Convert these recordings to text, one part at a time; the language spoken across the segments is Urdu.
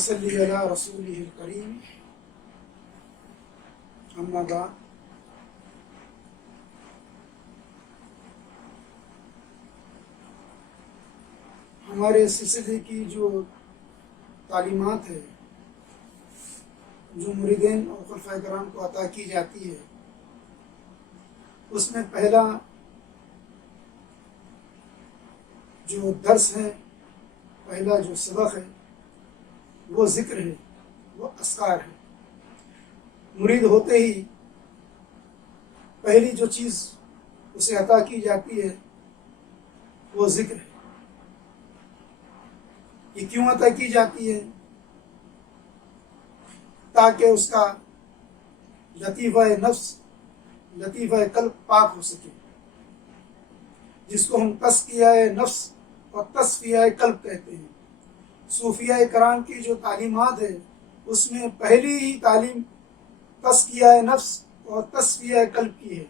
صلی علی رسولہ الکریم اما بعد۔ ہمارے سلسلے کی جو تعلیمات ہے جو مریدین اور خلفائے کرام کو عطا کی جاتی ہے، اس میں پہلا جو درس ہے، پہلا جو سبق ہے وہ ذکر ہے، وہ اذکار ہے۔ مرید ہوتے ہی پہلی جو چیز اسے عطا کی جاتی ہے وہ ذکر ہے۔ یہ کیوں عطا کی جاتی ہے؟ تاکہ اس کا لطیفہ نفس، لطیفہ قلب پاک ہو سکے، جس کو ہم تزکیہ نفس اور تصفیہ قلب کہتے ہیں۔ صوفیہ کرام کی جو تعلیمات ہے اس میں پہلی ہی تعلیم تزکیہ نفس اور تصفیہ قلب کی ہے۔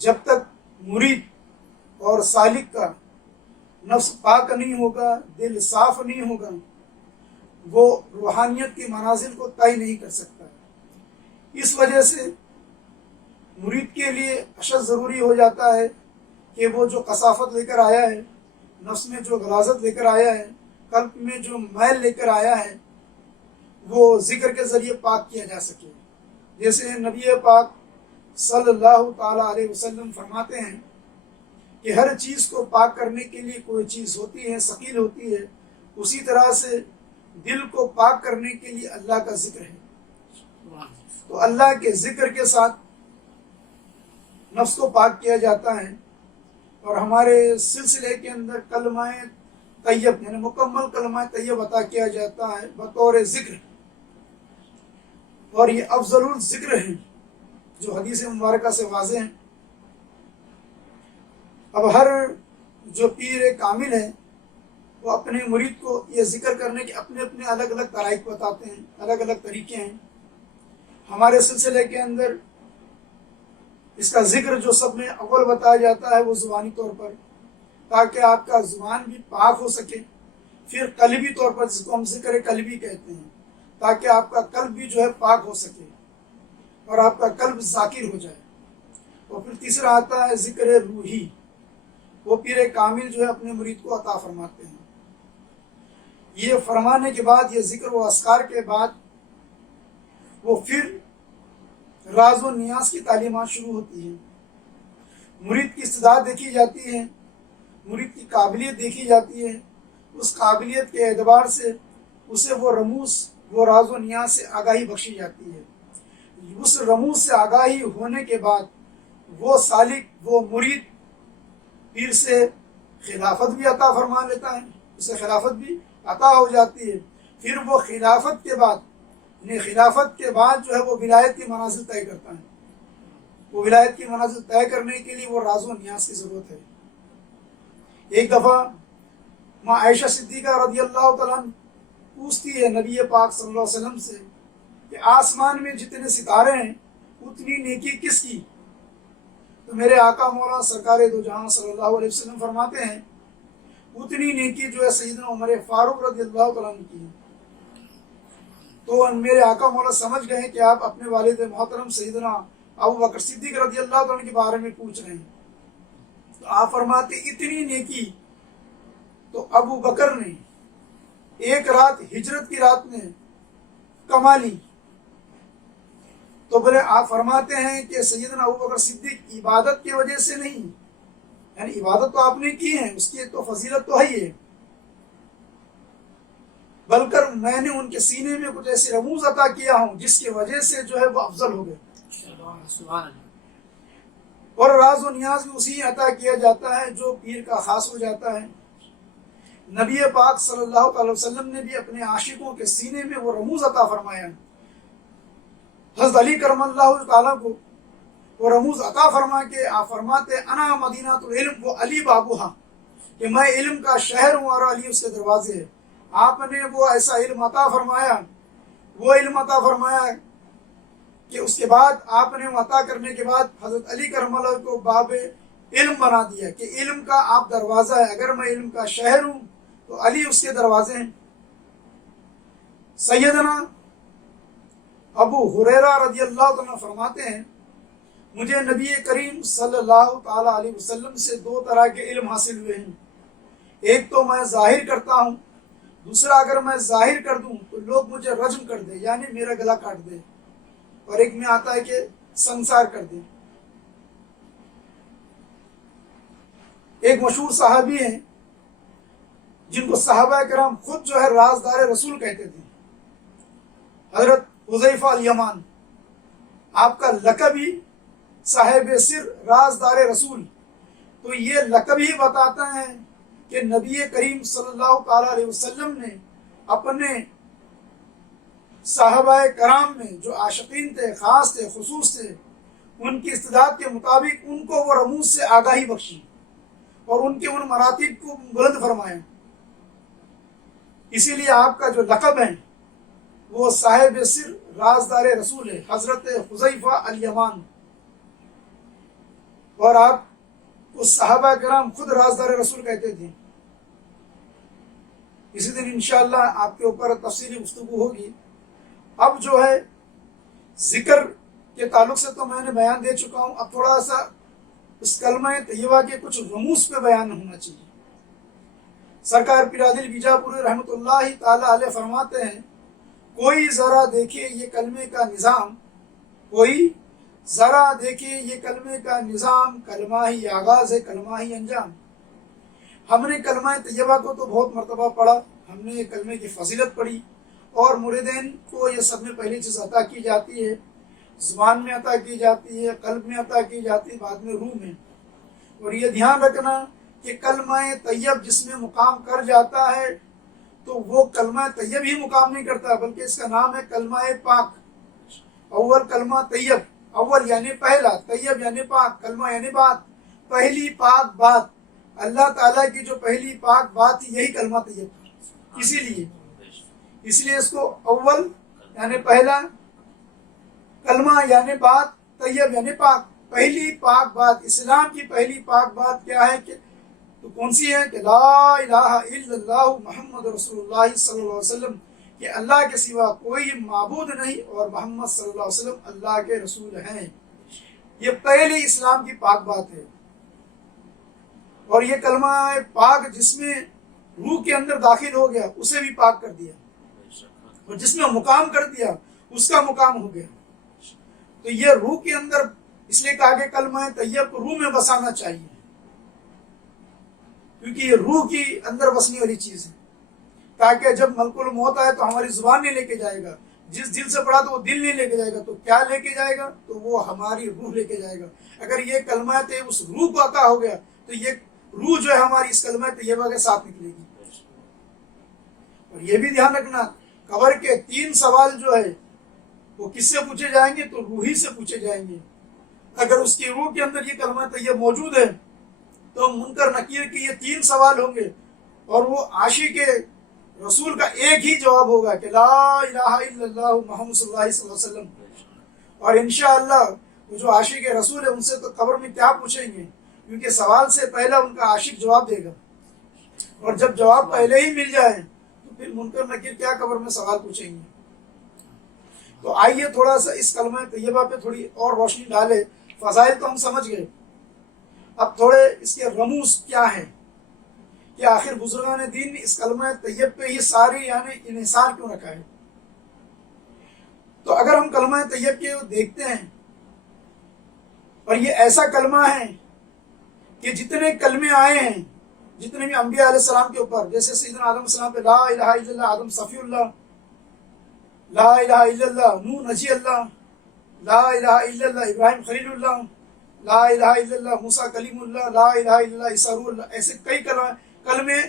جب تک مرید اور سالک کا نفس پاک نہیں ہوگا، دل صاف نہیں ہوگا، وہ روحانیت کی منازل کو طے نہیں کر سکتا۔ اس وجہ سے مرید کے لیے اشد ضروری ہو جاتا ہے کہ وہ جو کثافت لے کر آیا ہے، نفس میں جو غلاظت لے کر آیا ہے، قلب میں جو میل لے کر آیا ہے، وہ ذکر کے ذریعے پاک کیا جا سکے۔ جیسے نبی پاک صلی اللہ تعالی علیہ وسلم فرماتے ہیں کہ ہر چیز کو پاک کرنے کے لیے کوئی چیز ہوتی ہے، ثقیل ہوتی ہے، اسی طرح سے دل کو پاک کرنے کے لیے اللہ کا ذکر ہے۔ تو اللہ کے ذکر کے ساتھ نفس کو پاک کیا جاتا ہے، اور ہمارے سلسلے کے اندر کلمہ طیب یعنی مکمل کلمہ طیب عطا کیا جاتا ہے بطور ذکر، اور یہ افضل الذکر ہے جو حدیث مبارکہ سے واضح ہے۔ اب ہر جو پیر کامل ہے وہ اپنے مرید کو یہ ذکر کرنے کے اپنے اپنے الگ الگ طرائق بتاتے ہیں، الگ الگ طریقے ہیں۔ ہمارے سلسلے کے اندر اس کا ذکر جو سب میں اول بتایا جاتا ہے وہ زبانی طور پر، تاکہ آپ کا زبان بھی پاک ہو سکے۔ پھر قلبی طور پر، جس کو ہم ذکر قلبی کہتے ہیں، تاکہ آپ کا قلب بھی جو ہے پاک ہو سکے اور آپ کا قلب ذاکر ہو جائے۔ اور پھر تیسرا آتا ہے ذکر روحی، وہ پیر کامل جو ہے اپنے مرید کو عطا فرماتے ہیں۔ یہ فرمانے کے بعد، یہ ذکر و اذکار کے بعد، وہ پھر راز و نیاز کی تعلیمات شروع ہوتی ہیں۔ مرید کی استعداد دیکھی جاتی ہے، مرید کی قابلیت دیکھی جاتی ہے، اس قابلیت کے اعتبار سے اسے وہ رموز، وہ راز و نیاز سے آگاہی بخشی جاتی ہے۔ اس رموز سے آگاہی ہونے کے بعد وہ سالک، وہ مرید پیر سے خلافت بھی عطا فرما لیتا ہے، اسے خلافت بھی عطا ہو جاتی ہے۔ پھر وہ خلافت کے بعد، یعنی خلافت کے بعد جو ہے وہ ولایت کی منازل طے کرتا ہے۔ وہ ولایت کی منازل طے کرنے کے لیے وہ راز و نیاز کی ضرورت ہے۔ ایک دفعہ ماں عائشہ صدیقہ رضی اللہ تعالیٰ عنہ پوچھتی ہے نبی پاک صلی اللہ علیہ وسلم سے کہ آسمان میں جتنے ستارے ہیں اتنی نیکی کس کی؟ تو میرے آقا مولا سرکار دو جہاں صلی اللہ علیہ وسلم فرماتے ہیں اتنی نیکی جو ہے سیدنا عمر فاروق رضی اللہ تعالیٰ عنہ کی ہے۔ تو میرے آقا مولا سمجھ گئے کہ آپ اپنے والد محترم سیدنا ابو بکر صدیق رضی اللہ تعالیٰ عنہ کے بارے میں پوچھ رہے ہیں۔ تو آپ فرماتے اتنی نیکی تو ابو بکر نے ایک رات، ہجرت کی رات میں کما لی۔ تو بولے، آپ فرماتے ہیں کہ سیدنا ابو بکر صدیق عبادت کی وجہ سے نہیں، یعنی عبادت تو آپ نے کی ہے، اس کی تو فضیلت تو ہے ہی ہے، بلکہ میں نے ان کے سینے میں کچھ ایسے رموز عطا کیا ہوں جس کی وجہ سے جو ہے وہ افضل ہو گئے۔ اور راز و نیاز بھی اسی عطا کیا جاتا ہے جو پیر کا خاص ہو جاتا ہے۔ نبی پاک صلی اللہ علیہ وسلم نے بھی اپنے عاشقوں کے سینے میں وہ رموز عطا فرمایا۔ حضرت علی کرم اللہ تعالیٰ کو وہ رموز عطا فرما کے آپ فرماتے انا مدینہ العلم و علی بابوہا، کہ میں علم کا شہر ہوں اور علی اس کے دروازے ہے۔ آپ نے وہ ایسا علم عطا فرمایا، وہ علم عطا فرمایا کہ اس کے بعد آپ نے عطا کرنے کے بعد حضرت علی کرم اللہ کو باب علم بنا دیا کہ علم کا آپ دروازہ ہے۔ اگر میں علم کا شہر ہوں تو علی اس کے دروازے ہیں۔ سیدنا ابو ہریرہ رضی اللہ عنہ فرماتے ہیں مجھے نبی کریم صلی اللہ تعالی علیہ وسلم سے دو طرح کے علم حاصل ہوئے ہیں. ایک تو میں ظاہر کرتا ہوں، دوسرا اگر میں ظاہر کر دوں تو لوگ مجھے رجم کر دیں یعنی میرا گلا کاٹ دیں، اور ایک میں آتا ہے کہ سنسار کر دیں. ایک مشہور صحابی ہیں جن کو صحابہ کرام خود جو ہے رازدار رسول کہتے تھے، حضرت حذیفہ الیمان. آپ کا لقب ہی صاحب سر رازدار رسول. تو یہ لقب ہی بتاتا ہے کہ نبی کریم صلی اللہ تعالی علیہ وسلم نے اپنے صحابہ کرام میں جو عاشقین تھے، خاص تھے، خصوص تھے، ان کی استعداد کے مطابق ان کو وہ رموز سے آگاہی بخشی اور ان کے ان مراتب کو بلند فرمایا. اسی لیے آپ کا جو لقب ہے وہ صاحب سر رازدار رسول ہے، حضرت حذیفہ الیمان. اور آپ اس صحابہ کرام خود رازدار رسول کہتے تھے. اسی دن انشاءاللہ آپ کے اوپر تفصیلی گفتگو ہوگی. اب جو ہے ذکر کے تعلق سے تو میں نے بیان دے چکا ہوں، اب تھوڑا سا اس کلمہ طیبہ کے کچھ رموز پہ بیان ہونا چاہیے. سرکار پیرادل بیجاپوری رحمۃ اللہ تعالی علیہ فرماتے ہیں کوئی ذرا دیکھے یہ کلمے کا نظام، کوئی ذرا دیکھے یہ کلمے کا نظام، کلمہ ہی آغاز ہے کلمہ ہی انجام. ہم نے کلمہ طیبہ کو تو بہت مرتبہ پڑھا، ہم نے کلمے کی فضیلت پڑھی، اور مریدین کو یہ سب میں پہلی چیز عطا کی جاتی ہے، زبان میں عطا کی جاتی ہے، قلب میں عطا کی جاتی ہے، بعد میں روح میں. اور یہ دھیان رکھنا کہ کلمہ طیب جس میں مقام کر جاتا ہے تو وہ کلمہ طیب ہی مقام نہیں کرتا، بلکہ اس کا نام ہے کلمہ پاک. اول کلمہ طیب، اول یعنی پہلا، طیب یعنی پاک، کلمہ یعنی بات، پہلی پاک بات. اللہ تعالیٰ کی جو پہلی پاک بات تھی یہی کلمہ طیب تھا. اس لیے اس کو اول یعنی پہلا، کلمہ یعنی بات، طیب یعنی پاک، پہلی پاک بات. اسلام کی پہلی پاک بات کیا ہے کہ تو کون سی ہے کہ لا الہ الا اللہ محمد رسول اللہ صلی اللہ علیہ وسلم، کہ اللہ کے سوا کوئی معبود نہیں اور محمد صلی اللہ علیہ وسلم اللہ کے رسول ہیں. یہ پہلی اسلام کی پاک بات ہے. اور یہ کلمہ پاک جس میں روح کے اندر داخل ہو گیا اسے بھی پاک کر دیا، اور جس میں مقام کر دیا اس کا مقام ہو گیا. تو یہ روح کے اندر اس لیے کہا کہ کلمہ طیب کو روح میں بسانا چاہیے، کیونکہ یہ روح کی اندر بسنے والی چیز ہے، تاکہ جب ملک الموت آئے تو ہماری زبان نہیں لے کے جائے گا، جس دل سے پڑھا تو وہ دل نہیں لے کے جائے گا، تو کیا لے کے جائے گا؟ تو وہ ہماری روح لے کے جائے گا. اگر یہ کلمہ طیب اس روح کو عطا ہو گیا تو یہ روح جو ہے ہماری اس کلمہ طیبہ کے ساتھ نکلے گی. اور یہ بھی دھیان رکھنا قبر کے 3 سوال جو ہے وہ کس سے پوچھے جائیں گے؟ تو روحی سے پوچھے جائیں گے. اگر اس کی روح کے اندر یہ کلمہ طیب موجود ہے تو منکر نکیر کے یہ 3 سوال ہوں گے، اور وہ عاشق رسول کا ایک ہی جواب ہوگا کہ لا الہ الا اللہ محمد صلی اللہ علیہ وسلم. اور انشاءاللہ وہ جو عاشق رسول ہے ان سے تو قبر میں کیا پوچھیں گے، کیونکہ سوال سے پہلا ان کا عاشق جواب دے گا، اور جب جواب پہلے ہی مل جائے تو پھر منکر نکیر کیا قبر میں سوال پوچھیں گے. تو آئیے تھوڑا سا اس کلمہ طیبہ پہ تھوڑی اور روشنی ڈالے. فضائل تو ہم سمجھ گئے، اب تھوڑے اس کے رموز کیا ہیں کہ آخر بزرگان دین نے اس کلمہ طیب پہ ہی ساری یعنی انحصار کیوں رکھا ہے. تو اگر ہم کلمہ طیب کے دیکھتے ہیں، اور یہ ایسا کلمہ ہے کہ جتنے کلمے آئے ہیں، جتنے بھی انبیاء علیہ السلام کے اوپر، جیسے سیدنا آدم علیہ السلام پہ لا الہ الا اللہ آدم صفی اللہ، لا الہ الا اللہ نوح نجی اللہ، لا الہ الا اللہ ابراہیم خلیل اللہ، لا الہ الا اللہ موسیٰ کلیم اللہ، لا الہ الا اللہ عیسیٰ روح اللہ. ایسے کئی کلمے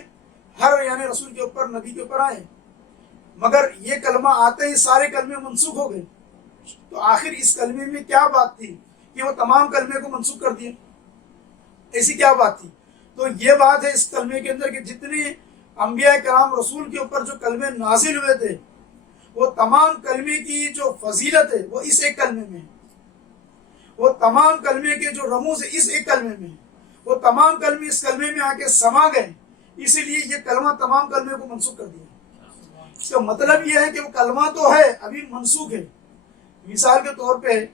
ہر یعنی رسول کے اوپر، نبی کے اوپر آئے، مگر یہ کلمہ آتے ہی سارے کلمے منسوخ ہو گئے. تو آخر اس کلمے میں کیا بات تھی کہ وہ تمام کلمے کو منسوخ کر دیے؟ ایسی کیا بات تھی؟ تو یہ بات ہے اس کلمے کے اندر کہ جتنے انبیاء کرام رسول کے اوپر جو کلمے نازل ہوئے تھے وہ تمام کلمے کی جو فضیلت ہے وہ اس ایک کلمے میں ہے، وہ تمام کلمے کے جو رموز ہے اس ایک کلمے میں ہے، وہ تمام کلمے اس کلمے میں آ کے سما گئے. اسی لیے یہ کلمہ تمام کلمے کو منسوخ کر دیا. اس کا مطلب یہ ہے کہ وہ کلمہ تو ہے ابھی منسوخ ہے. مثال کے طور پہ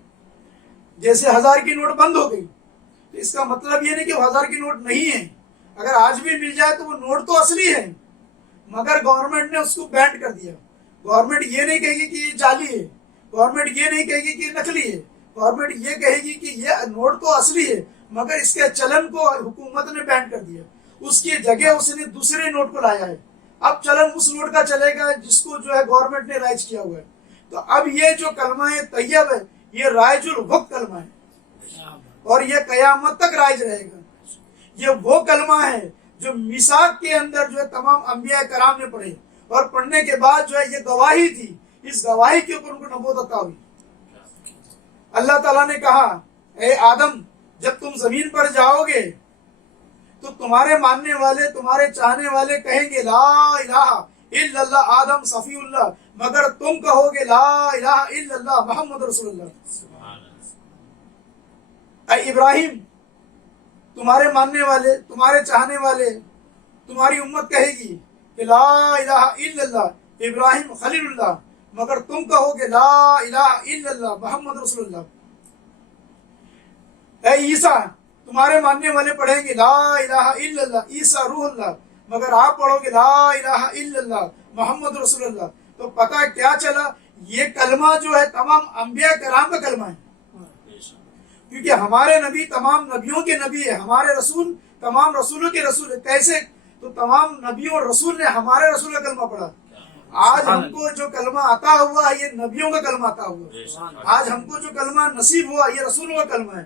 جیسے 1000 کی نوٹ بند ہو گئی تو اس کا مطلب یہ نہیں کہ وہ 1000 کی نوٹ نہیں ہے. اگر آج بھی مل جائے تو وہ نوٹ تو اصلی ہے مگر گورنمنٹ نے اس کو بینڈ کر دیا. گورنمنٹ یہ نہیں کہے گی کہ یہ جعلی ہے, گورنمنٹ یہ نہیں کہے گی کہ یہ نقلی ہے, گورنمنٹ یہ کہے گی کہ یہ نوٹ تو اصلی ہے مگر اس کے چلن کو حکومت نے بینڈ کر دیا, اس کی جگہ اس نے دوسرے نوٹ کو لایا ہے. اب چلن اس نوٹ کا چلے گا جس کو جو ہے گورنمنٹ نے رائج کیا ہوا ہے. تو اب یہ جو کلمہ طیب ہے یہ رائج الوقت کلمہ ہے اور یہ قیامت تک رائج رہے گا. یہ وہ کلمہ ہے جو میثاق کے اندر جو ہے تمام انبیاء کرام نے پڑھے اور پڑھنے کے بعد جو ہے یہ گواہی تھی, اس گواہی کے اوپر ان کو نبوت عطا ہوئی. اللہ تعالیٰ نے کہا اے آدم جب تم زمین پر جاؤ گے تو تمہارے ماننے والے تمہارے چاہنے والے کہیں گے لا الہ الا اللہ آدم صفی اللہ, مگر تم کہو گے لا الہ الا اللہ محمد رسول اللہ. اے ابراہیم تمہارے ماننے والے تمہارے چاہنے والے تمہاری امت کہے گی کہ لا الہ الا اللہ ابراہیم خلیل اللہ, مگر تم کہو گے لا الہ الا اللہ محمد رسول اللہ. اے عیسیٰ تمہارے ماننے والے پڑھیں گے لا الہ الا اللہ عیسیٰ روح اللہ, مگر آپ پڑھو گے لا الہ الا اللہ محمد رسول اللہ. تو پتہ کیا چلا یہ کلمہ جو ہے تمام انبیاء کرام کا کلمہ ہے کیونکہ ہمارے نبی تمام نبیوں کے نبی ہے, ہمارے رسول تمام رسولوں کے رسول ہے. کیسے؟ تو تمام نبیوں اور رسول نے ہمارے رسول کا کلمہ پڑھا. آج ہم کو جو کلمہ عطا ہوا ہے یہ نبیوں کا کلمہ عطا ہوا. آج ہم کو جو کلمہ نصیب ہوا یہ رسولوں کا کلمہ ہے.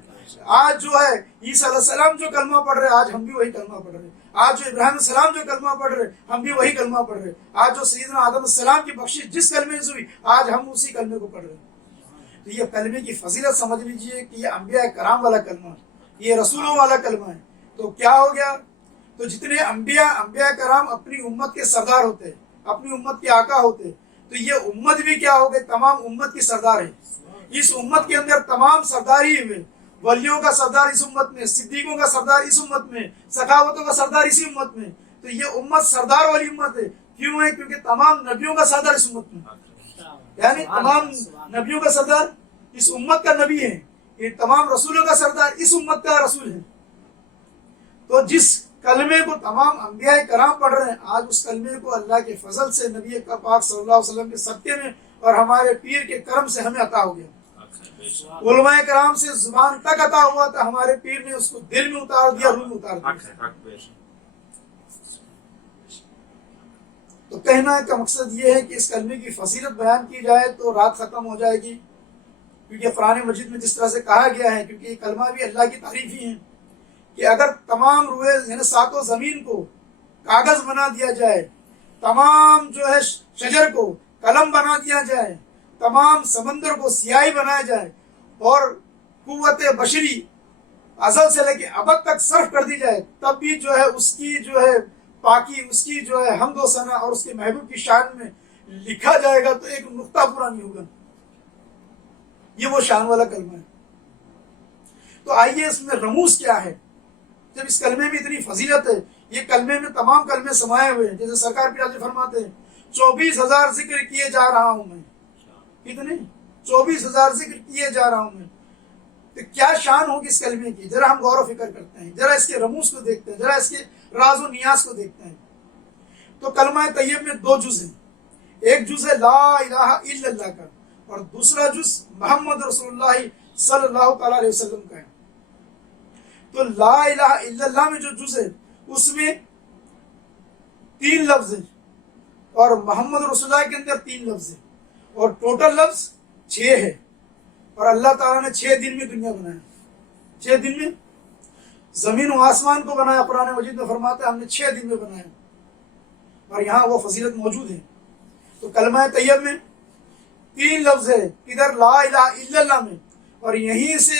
آج جو ہے عیسیٰ علیہ السلام جو کلمہ پڑھ رہے آج ہم بھی وہی کلمہ پڑھ رہے. آج جو ابراہیم علیہ السلام جو کلمہ پڑھ رہے ہم بھی وہی کلمہ پڑھ رہے. آج جو سیدنا آدم علیہ السلام کی بخشش جس کلمے سے ہوئی آج ہم اسی کلمے کو پڑھ رہے. تو یہ کلمے کی فضیلت سمجھ لیجئے کہ یہ انبیاء کرام والا کلمہ یہ رسولوں والا کلمہ ہے. تو کیا ہو گیا؟ تو جتنے انبیاء کرام اپنی امت کے سردار ہوتے اپنی امت کے آقا ہوتے تو یہ امت بھی کیا ہو گئی تمام امت کی سردار ہے. اس امت کے اندر تمام سردار ہی ہوئے. ولیوں کا سردار اس امت میں, صدیقوں کا سردار اس امت میں, سخاوتوں کا سردار اسی امت میں. تو یہ امت سردار والی امت ہے. کیوں ہے؟ کیونکہ تمام نبیوں کا سردار اس امت میں, یعنی تمام نبیوں کا سردار اس امت کا نبی ہے, یہ تمام رسولوں کا سردار اس امت کا رسول ہے. تو جس کلمے کو تمام انبیاء کرام پڑھ رہے ہیں آج اس کلمے کو اللہ کے فضل سے نبی پاک صلی اللہ علیہ وسلم کے صدقے میں اور ہمارے پیر کے کرم سے ہمیں عطا ہو گیا. علماء کرام سے زبان تک عطا ہوا تھا, ہمارے پیر نے اس کو دل میں اتار دیا, روح میں اتار دیا. تو کہنا کا مقصد یہ ہے کہ اس کلمے کی فضیلت بیان کی جائے تو رات ختم ہو جائے گی, کیونکہ قرآن مجید میں جس طرح سے کہا گیا ہے, کیونکہ یہ کلمہ بھی اللہ کی تعریف ہی ہے کہ اگر تمام روئے یعنی ساتوں زمین کو کاغذ بنا دیا جائے, تمام جو ہے شجر کو قلم بنا دیا جائے, تمام سمندر کو سیاہی بنایا جائے اور قوت بشری ازل سے لے کے ابد تک صرف کر دی جائے, تب بھی جو ہے اس کی جو ہے پاکی اس کی جو ہے حمد و ثنا اور اس کے محبوب کی شان میں لکھا جائے گا تو ایک نقطہ پورا نہیں ہوگا. یہ وہ شان والا کلمہ ہے. تو آئیے اس میں رموز کیا ہے. جب اس کلمے میں اتنی فضیلت ہے, یہ کلمے میں تمام کلمے سمائے ہوئے ہیں, جیسے سرکار پیر فرماتے ہیں 24,000 ذکر کیے جا رہا ہوں میں. کتنے؟ 24,000 ذکر کیے جا رہا ہوں میں. تو کیا شان ہوگی اس کلمے کی, ذرا ہم غور و فکر کرتے ہیں, ذرا اس کے رموز کو دیکھتے ہیں, ذرا اس کے راز و نیاز کو دیکھتے ہیں. تو کلمہ طیب میں 2 جز ہیں. ایک جز ہے لا الہ الا اللہ کا اور دوسرا جز محمد رسول اللہ صلی اللہ تعالی علیہ وسلم کا ہے. تو لا الہ الا اللہ میں جو جز ہے اس میں 3 لفظ ہیں اور محمد رسول اللہ کے اندر 3 لفظ ہیں اور ٹوٹل لفظ 6 ہے. اور اللہ تعالیٰ نے 6 دن میں دنیا بنایا. 6 دن میں زمین و آسمان کو بنایا. قرآن مجید میں فرماتا ہے ہم نے 6 دن میں بنایا اور یہاں وہ فضیلت موجود ہے. تو کلمہ طیب میں 3 لفظ ہے, ادھر لا الہ الا اللہ میں, اور یہیں سے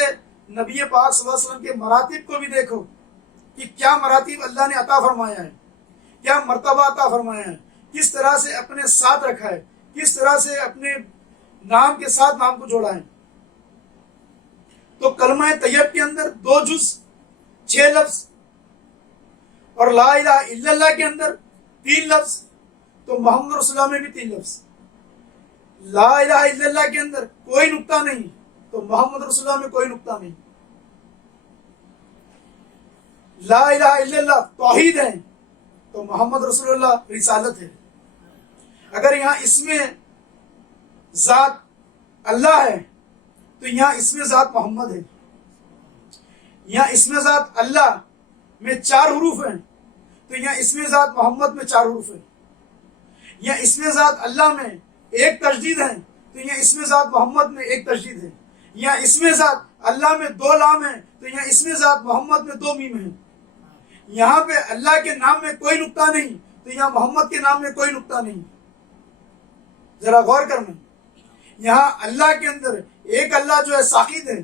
نبی پاک صلی اللہ علیہ وسلم کے مراتب کو بھی دیکھو کہ کیا مراتب اللہ نے عطا فرمایا ہے, کیا مرتبہ عطا فرمایا ہے, کس طرح سے اپنے ساتھ رکھا ہے, کس طرح سے اپنے نام کے ساتھ نام کو جوڑا ہے. تو کلمہ طیب کے اندر 2 جز 6 لفظ اور لا الہ الا اللہ کے اندر 3 لفظ. تو محمد رسول اللہ میں بھی 3 لفظ. لا الہ الا اللہ کے اندر کوئی نقطہ نہیں تو محمد رسول اللہ میں کوئی نقطہ نہیں. لا الہ الا اللہ توحید ہے تو محمد رسول اللہ رسالت ہے. اگر یہاں اس میں ذات اللہ ہے تو یہاں اس میں ذات محمد ہے. یہاں اس میں ذات اللہ میں 4 حروف ہیں تو یہاں اس میں ذات محمد میں 4 حروف ہیں. یہاں اس میں ذات اللہ میں 1 تشدید ہے تو یہاں اس میں ذات محمد میں 1 تشدید ہے. یہاں اس میں ذات اللہ میں 2 لام ہیں تو یہاں اس میں ذات محمد میں 2 میم ہیں. یہاں پہ اللہ کے نام میں کوئی نقطہ نہیں تو یہاں محمد کے نام میں کوئی نقطہ نہیں. ذرا غور کرنا. یہاں اللہ کے اندر ایک اللہ جو ہے ساقط ہے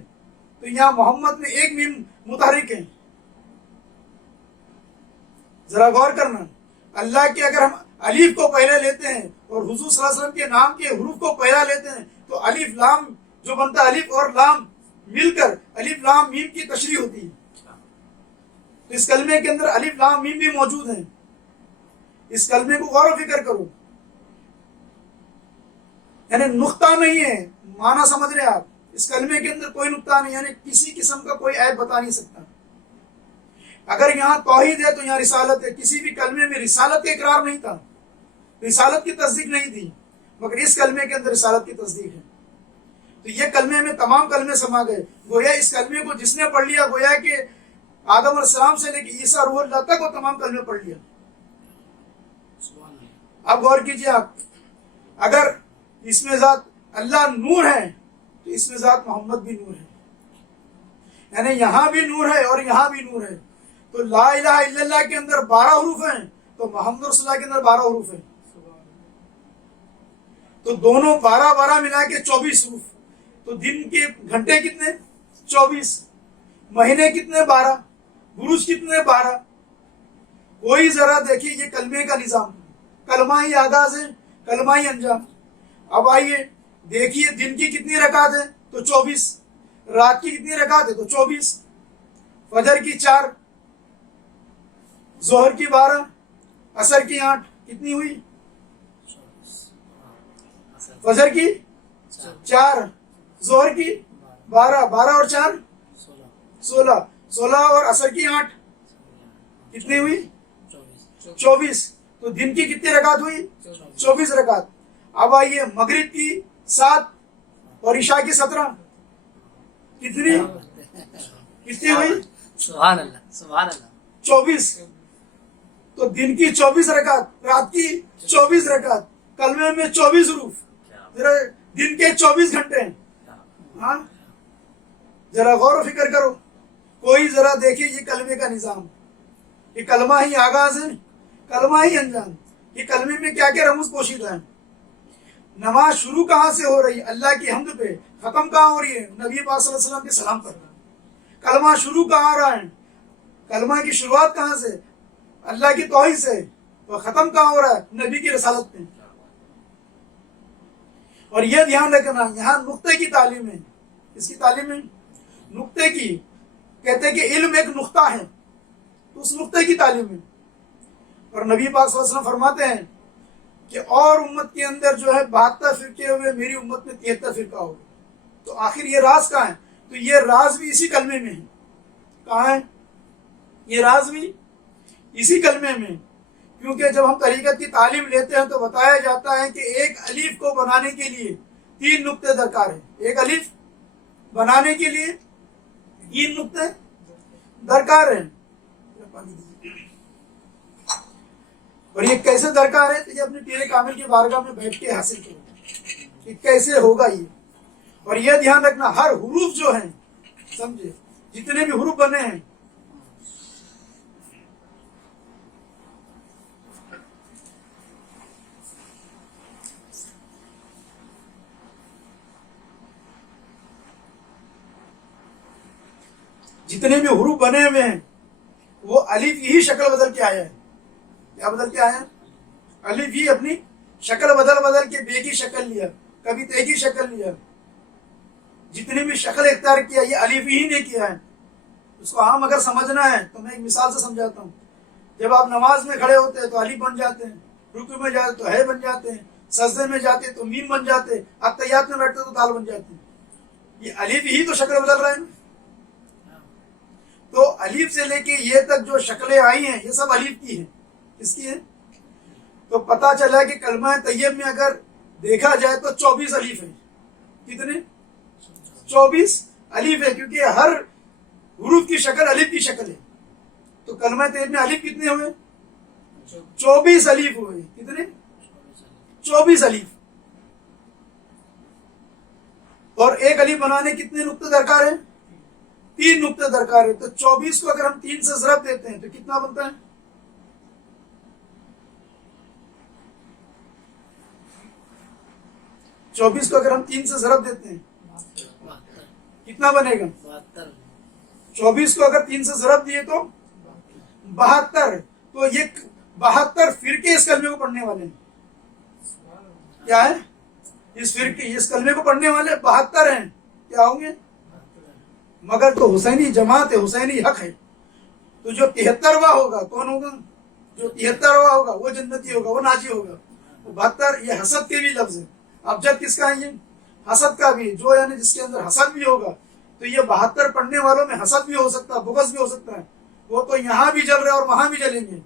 تو یہاں محمد میں 1 میم متحرک ہے. ذرا غور کرنا. اللہ کے اگر ہم الف کو پہلے لیتے ہیں اور حضور صلی اللہ علیہ وسلم کے نام کے حروف کو پہلا لیتے ہیں تو الف لام جو بنتا ہے الف اور لام مل کر الف لام میم کی تشریح ہوتی ہے. تو اس کلمے کے اندر الف لام میم بھی موجود ہیں. اس کلمے کو غور و فکر کرو. یعنی نقطہ نہیں ہے. معنی سمجھ رہے آپ. اس کلمے کے اندر کوئی نقطہ نہیں یعنی کسی قسم کا کوئی عیب بتا نہیں سکتا. اگر یہاں توحید ہے تو یہاں رسالت ہے. کسی بھی کلمے میں رسالت کا اقرار نہیں تھا, رسالت کی تصدیق نہیں تھی, مگر اس کلمے کے اندر رسالت کی تصدیق ہے. تو یہ کلمے میں تمام کلمے سما گئے. گویا اس کلمے کو جس نے پڑھ لیا گویا کہ آدم علیہ السلام سے لے کے عیسیٰ روح اللہ تک وہ تمام کلمے پڑھ لیا. اب غور کیجیے آپ. اگر اس میں ذات اللہ نور ہے تو اس میں ذات محمد بھی نور ہے. یعنی یہاں بھی نور ہے اور یہاں بھی نور ہے. تو لا الہ الا اللہ کے اندر 12 حروف ہیں تو محمد رسول اللہ کے اندر 12 حروف ہیں. تو دونوں 12 ملا کے 24 حروف. تو دن کے گھنٹے کتنے 24, مہینے کتنے 12, برج کتنے 12. کوئی ذرا دیکھیے یہ کلمے کا نظام. کلمہ ہی آغاز ہے, کلمہ ہی انجام. اب آئیے دیکھیے دن کی کتنی رکعت ہے تو 24, رات کی کتنی رکعت ہے تو 24, فجر کی 4, ظہر کی 12, عصر کی 8, کتنی ہوئی؟ فجر کی 4, ظہر کی 12, 12 اور 4 16, 16 اور عصر کی 8, کتنی ہوئی؟ 24. تو دن کی کتنی رکعت ہوئی؟ 24 رکعت. اب آئیے مغرب کی 7 اور عشاء کی 17, کتنی ہوئی؟ سبحان اللہ سبحان اللہ 24. تو دن کی 24 رکعت, رات کی 24 رکعت, کلمے میں 24 حروف, دن کے 24 گھنٹے ہیں. ہاں ذرا غور و فکر کرو. کوئی ذرا دیکھیے یہ کلمے کا نظام. یہ کلمہ ہی آغاز ہے, کلمہ ہی انجام. یہ کلمے میں کیا کیا رموز پوشیدہ ہیں. نماز شروع کہاں سے ہو رہی ہے؟ اللہ کی حمد پہ. ختم کہاں ہو رہی ہے؟ نبی پاک صلی اللہ علیہ وسلم کے سلام پر. کلمہ شروع کہاں ہو رہا ہے؟ کلمہ کی شروعات کہاں سے؟ اللہ کی توحید سے. اور ختم کہاں ہو رہا ہے؟ نبی کی رسالت پہ. اور یہ دھیان رکھنا یہاں نقطے کی تعلیم ہے. اس کی تعلیم ہے نقطے کی. کہتے ہیں کہ علم ایک نقطہ ہے تو اس نقطے کی تعلیم ہے. اور نبی پاک صلی اللہ علیہ وسلم فرماتے ہیں کہ اور امت کے اندر جو ہے 72 فرقے ہوئے, میری امت میں 73 فرقہ ہوگا. تو آخر یہ راز کہاں ہے؟ تو یہ راز بھی اسی کلمے میں ہے. کہاں ہے یہ راز بھی؟ اسی کلمے میں. کیونکہ جب ہم طریقت کی تعلیم لیتے ہیں تو بتایا جاتا ہے کہ ایک الف کو بنانے کے لیے 3 نقطے درکار ہیں. ایک الف بنانے کے لیے 3 نقطے درکار ہیں. اور یہ کیسے درکار ہے؟ تو یہ اپنے پیر کامل کی بارگاہ میں بیٹھ کے حاصل کرو کہ کیسے ہوگا یہ. اور یہ دھیان رکھنا ہر حروف جو ہیں, سمجھے, جتنے بھی حروف بنے ہیں جتنے بھی حروف بنے ہوئے ہیں وہ الف یہی شکل بدل کے آیا ہے. کیا بدل کے آیا؟ الف ہی اپنی شکل بدل کے بے کی شکل لیا, کبھی تے کی شکل لیا. جتنی بھی شکل اختیار کیا یہ الف ہی نے کیا ہے. اس کو عام اگر سمجھنا ہے تو میں ایک مثال سے سمجھاتا ہوں. جب آپ نماز میں کھڑے ہوتے ہیں تو الف بن جاتے ہیں, رکوع میں جاتے تو ہے بن جاتے ہیں، سجدے میں جاتے تو میم بن جاتے، اتحیات میں بیٹھتے تو دال بن جاتے ہیں. یہ الف ہی تو شکل بدل رہا ہے نا. تو الف سے لے کے یہ تک جو شکلیں آئی ہیں یہ سب الف کی ہیں. کس کی ہیں؟ تو پتا چلا کہ کلمہ طیب میں اگر دیکھا جائے تو 24 الف ہیں. کتنے؟ 24 الف ہے، کیونکہ ہر حروف کی شکل الف کی شکل ہے. تو کلمہ طیب میں الف کتنے ہوئے؟ 24 الف ہوئے. کتنے؟ 24 الف. اور ایک الف بنانے کتنے نقطے درکار ہیں؟ 3 نقطے درکار ہے. تو 24 کو اگر ہم 3 سے ضرب دیتے ہیں تو کتنا بنتا ہے؟ 24 کو اگر ہم 3 سے ضرب دیتے ہیں کتنا بنے گا؟ 24 کو اگر 3 سے ضرب دیے تو 72. تو یہ 72 فرقے اس کلمے کو پڑھنے والے ہیں. کیا ہے؟ اس کلمے کو پڑھنے والے 72 ہیں. کیا ہوں گے؟ مگر تو حسینی جماعت ہے، حسینی حق ہے. تو جو 73واں ہوگا کون ہوگا؟ جو 73واں ہوگا وہ جنتی ہوگا، وہ ناجی ہوگا. 72 یہ حسد کے بھی لفظ ہے. ابجد کس کا ہے؟ یہ حسد کا بھی. جو یعنی جس کے اندر حسد بھی ہوگا تو یہ 72 پڑھنے والوں میں حسد بھی ہو سکتا ہے، بغض بھی ہو سکتا ہے. وہ تو یہاں بھی جل رہے اور وہاں بھی جلیں گے.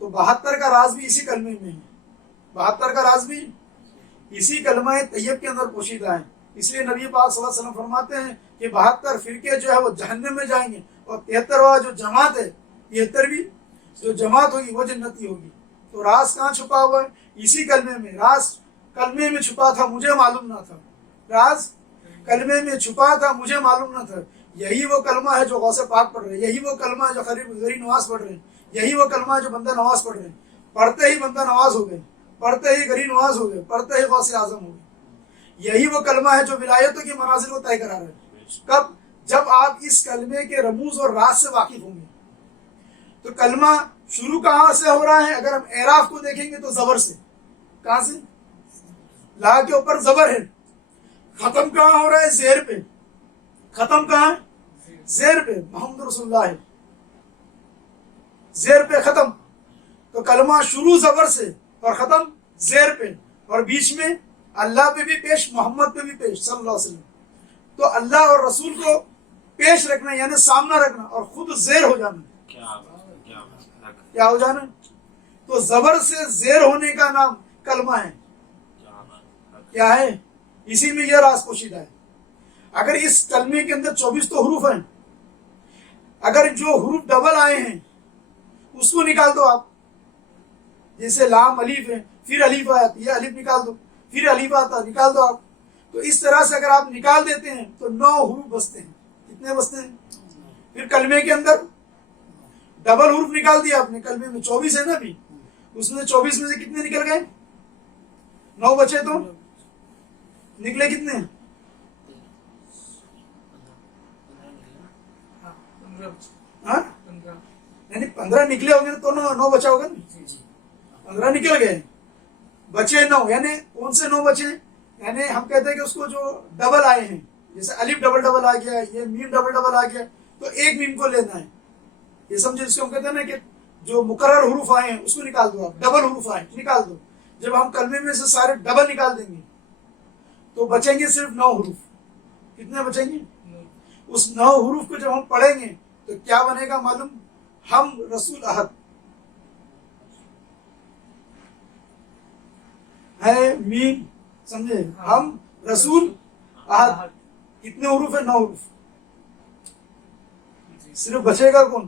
تو 72 کا راز بھی اسی کلمے میں ہے. 72 کا راز بھی اسی کلمہ طیب کے اندر پوشیدہ ہے. اس لیے نبی پاک صلی اللہ علیہ وسلم فرماتے ہیں کہ 72 فرقے جو ہے وہ جہنم میں جائیں گے، اور 73واں جو جماعت ہے، 73ویں جو جماعت ہوگی وہ جنتی ہوگی. تو راز کہاں چھپا ہوا ہے؟ اسی کلمے میں. راز کلمے میں چھپا تھا، مجھے معلوم نہ تھا. راز کلمے میں چھپا تھا، مجھے معلوم نہ تھا. یہی وہ کلمہ ہے جو غوث پاک پڑھ رہے ہیں، یہی وہ کلمہ ہے جو غریب نواز پڑھ رہے ہیں، یہی وہ کلمہ ہے جو بندہ نواز پڑھ رہے ہیں. پڑھتے ہی بندہ نواز ہو گئے، پڑھتے ہی غریب نواز ہو گئے، پڑھتے ہی غوث اعظم ہو گئے. یہی وہ کلمہ ہے جو ولایتوں کی منازل کو طے کرا رہا ہے. کب؟ جب آپ اس کلمے کے رموز اور راز سے واقف ہوں گے. تو کلمہ شروع کہاں سے ہو رہا ہے؟ اگر ہم اعراف کو دیکھیں گے تو زبر سے. کہاں سے؟ لا کے اوپر زبر ہے. ختم کہاں ہو رہا ہے؟ زیر پہ. ختم کہاں ہے؟ زیر پہ. محمد رسول اللہ ہے، زیر پہ ختم. تو کلمہ شروع زبر سے اور ختم زیر پہ، اور بیچ میں اللہ پہ بھی پیش، محمد پہ بھی پیش صلی اللہ علیہ وسلم. تو اللہ اور رسول کو پیش رکھنا یعنی سامنا رکھنا، اور خود زیر ہو جانا. کیا ہو جانا؟ تو زبر سے زیر ہونے کا نام کلمہ ہے. کیا ہے؟ اسی میں یہ راز پوشیدہ ہے. اگر اس کلمے کے اندر 24 تو حروف ہیں، اگر جو حروف ڈبل آئے ہیں اس کو نکال دو آپ. جیسے لام الف ہے، پھر الف آیا، یہ الف نکال دو، پھر الف آتا، نکال دو آپ. تو اس طرح سے اگر آپ نکال دیتے ہیں تو 9 حروف بستے ہیں. کتنے بستے ہیں؟ پھر کلمے کے اندر ڈبل حروف نکال دیا آپ نے. کلمے میں 24 ہے نا ابھی، اس میں 24 میں سے کتنے نکل گئے؟ 9 بچے. تو نکلے کتنے؟ ہاں، یعنی 15 نکلے ہوں گے تو 9 بچا ہوگا نا. 15 نکل گئے، بچے 9. یعنی کون سے 9 بچے؟ یعنی ہم کہتے ہیں کہ اس کو جو ڈبل آئے ہیں، جیسے الف ڈبل ڈبل آ گیا، یہ میم ڈبل ڈبل آ گیا، تو ایک میم کو لینا ہے. یہ سمجھے جس کو ہم کہتے ہیں نا کہ جو مقرر حروف آئے ہیں اس کو نکال دو آپ. ڈبل حروف آئے نکال دو. جب ہم کلمے میں سے سارے ڈبل نکال دیں گے تو بچیں گے صرف 9 حروف. کتنے بچیں گے؟ اس 9 حروف کو جب ہم پڑھیں گے تو کیا بنے گا معلوم؟ ہم رسول احد ہے. میم سمجھے؟ ہم رسول احد. کتنے حروف ہے؟ 9 حروف. صرف بچے گا کون؟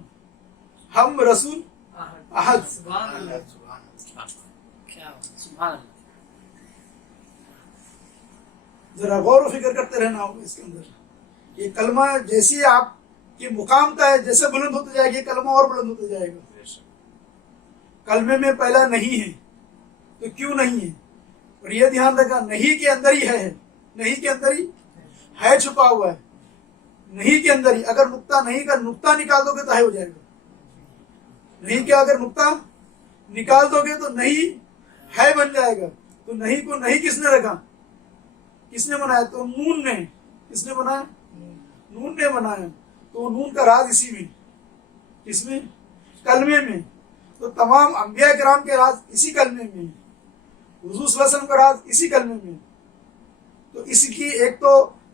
ہم رسول احد. ذرا غور و فکر کرتے رہنا ہوگا اس کے اندر. یہ کلمہ جیسی آپ کی مقامتا ہے، جیسے بلند ہوتے جائے گا یہ کلمہ اور بلند ہوتے جائے گا. کلمے میں پہلا نہیں ہے تو کیوں نہیں ہے؟ اور یہ دھیان رکھنا، نہیں کے اندر ہی ہے. نہیں کے اندر ہی ہے، چھپا ہوا ہے. نہیں کے اندر ہی. اگر نقطہ نہیں کا نقطہ نکال دو گے تو ہے ہو جائے گا. نہیں کیا اگر نقطہ نکال دو گے تو نہیں ہے بن جائے گا. تو نہیں کو نہیں کس نے رکھا؟ کس نے بنایا؟ تو نون نے. کس نے بنایا؟ نون نے بنایا. تو نون کا راز اسی میں. کس میں؟ کلمے میں. تو تمام انبیاء کرام کے راز اسی کلمے میں ہیں، حضور صلی اللہ علیہ وسلم کا راز اسی کلمے میں ہے۔ تو اس کی ایک تو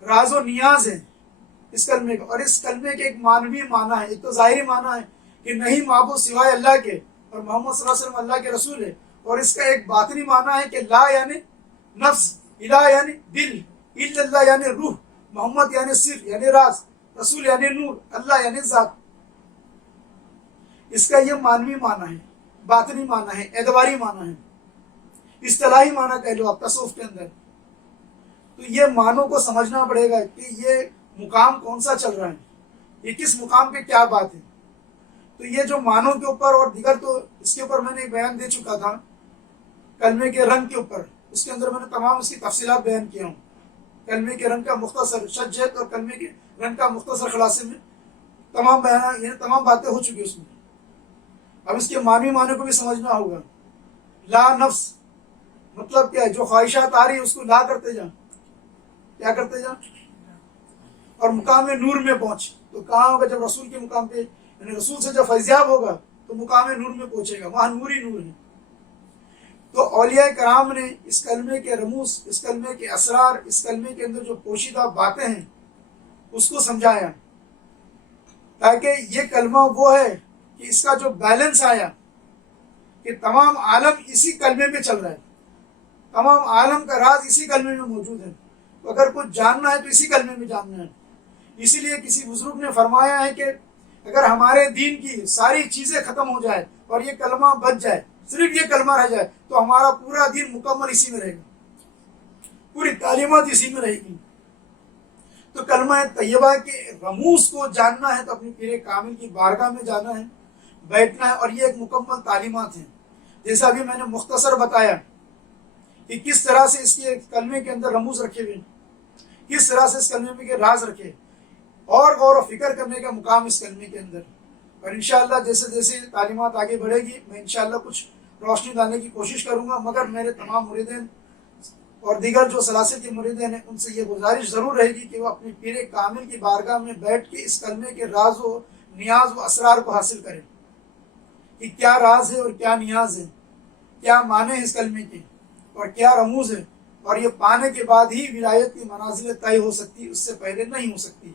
راز و نیاز ہے اس کلمے کا، اور اس کلمے کے ایک معنوی معنی ہے، ایک تو ظاہری معنی ہے کہ نہیں معبود سوائے اللہ کے، اور محمد صلی اللہ علیہ وسلم اللہ کے رسول ہے، اور اس کا ایک باطنی معنی ہے کہ لا یعنی نفس، الہ یعنی دل، الا اللہ یعنی روح، محمد یعنی صرف یعنی راز، رسول یعنی نور، اللہ یعنی ذات۔ اس کا یہ معنوی معنی ہے، باطنی معنی ہے، اعتباری معنی ہے، اصطلاحی معنی کہہ لو آپ تصوف کے اندر۔ تو یہ معنوں کو سمجھنا پڑے گا کہ یہ مقام کون سا چل رہا ہے، یہ کس مقام پہ کیا بات ہے۔ تو یہ جو معنوں کے اوپر اور دیگر تو اس کے اوپر میں نے بیان دے چکا تھا، کلمے کے رنگ کے اوپر اس کے اندر میں نے تمام اس کی تفصیلات بیان کیا ہوں۔ کلمے کے رنگ کا مختصر شجت اور کلمے کے رنگ کا مختصر خلاصے میں تمام بیان، یعنی تمام باتیں ہو چکی اس میں۔ اب اس کے معنی کو بھی سمجھنا ہوگا۔ لا نفس مطلب کیا ہے؟ جو خواہشات آ رہی ہے اس کو لا کرتے جا، کیا کرتے جا، اور مقام نور میں پہنچ۔ تو کہاں ہوگا؟ جب رسول کے مقام پہ، یعنی رسول سے جب فیضیاب ہوگا تو مقام نور میں پہنچے گا، وہاں نور ہی نور ہے۔ تو اولیاء کرام نے اس کلمے کے رموز، اس کلمے کے اسرار، اس کلمے کے اندر جو پوشیدہ باتیں ہیں اس کو سمجھایا، تاکہ یہ کلمہ وہ ہے کہ اس کا جو بیلنس آیا کہ تمام عالم اسی کلمے پہ چل رہا ہے، تمام عالم کا راز اسی کلمے میں موجود ہے۔ تو اگر کچھ جاننا ہے تو اسی کلمے میں جاننا ہے۔ اسی لیے کسی بزرگ نے فرمایا ہے کہ اگر ہمارے دین کی ساری چیزیں ختم ہو جائے اور یہ کلمہ بچ جائے، صرف یہ کلمہ رہ جائے، تو ہمارا پورا دین مکمل اسی میں رہے گا، پوری تعلیمات اسی میں رہے گی۔ تو کلمہ طیبہ کے رموز کو جاننا ہے تو اپنی پیر کامل کی بارگاہ میں جانا ہے، بیٹھنا ہے، اور یہ ایک مکمل تعلیمات ہیں۔ جیسا ابھی میں نے مختصر بتایا کہ کس طرح سے اس کے کلمے کے اندر رموز رکھے ہوئے، کس طرح سے اس کلمے میں کے راز رکھے، اور غور و فکر کرنے کا مقام اس کلمے کے اندر۔ اور انشاءاللہ جیسے جیسے تعلیمات آگے بڑھے گی میں انشاءاللہ کچھ روشنی ڈالنے کی کوشش کروں گا، مگر میرے تمام مریدین اور دیگر جو سلاسل کے مریدین ہیں ان سے یہ گزارش ضرور رہے گی کہ وہ اپنی پیر کامل کی بارگاہ میں بیٹھ کے اس کلمے کے راز و نیاز و اسرار کو حاصل کریں کہ کیا راز ہے اور کیا نیاز ہے، کیا معنی ہے اس کلمے کے اور کیا رموز ہے، اور یہ پانے کے بعد ہی ولایت کی منازل طے ہو سکتی، اس سے پہلے نہیں ہو سکتی۔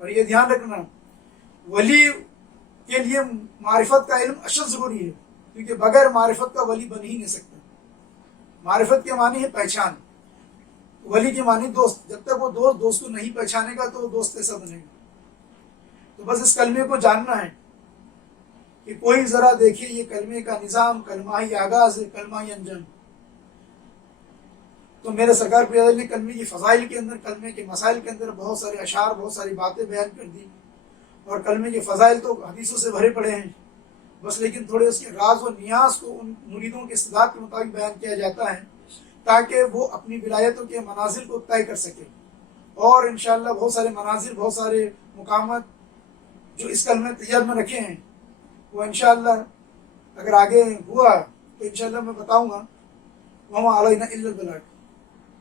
اور یہ دھیان رکھنا، ولی کے لیے معرفت کا علم اشد ضروری ہے، کیونکہ بغیر معرفت کا ولی بن ہی نہیں سکتا۔ معرفت کے معنی ہے پہچان، ولی کے معنی دوست۔ جب تک وہ دوست کو نہیں پہچانے گا تو وہ دوست کیسا بنے گا؟ تو بس اس کلمے کو جاننا ہے کہ کوئی ذرا دیکھے یہ کلمے کا نظام، کلمہ ہی آغاز ہے، کلمہ ہی انجام۔ تو میرے سرکار پیر نے کلمے کی فضائل کے اندر، کلمے کے مسائل کے اندر بہت سارے اشعار، بہت ساری باتیں بیان کر دی، اور کلمے کے فضائل تو حدیثوں سے بھرے پڑے ہیں بس، لیکن تھوڑے اس کے راز و نیاز کو ان مریدوں کے استعداد کے مطابق بیان کیا جاتا ہے تاکہ وہ اپنی ولایتوں کے منازل کو طے کر سکے۔ اور انشاءاللہ بہت سارے منازل، بہت سارے مقامات جو اس کلمہ طیب میں رکھے ہیں وہ انشاءاللہ اگر آگے ہوا تو انشاءاللہ میں بتاؤں گا۔ وما علینا الا البلاغ۔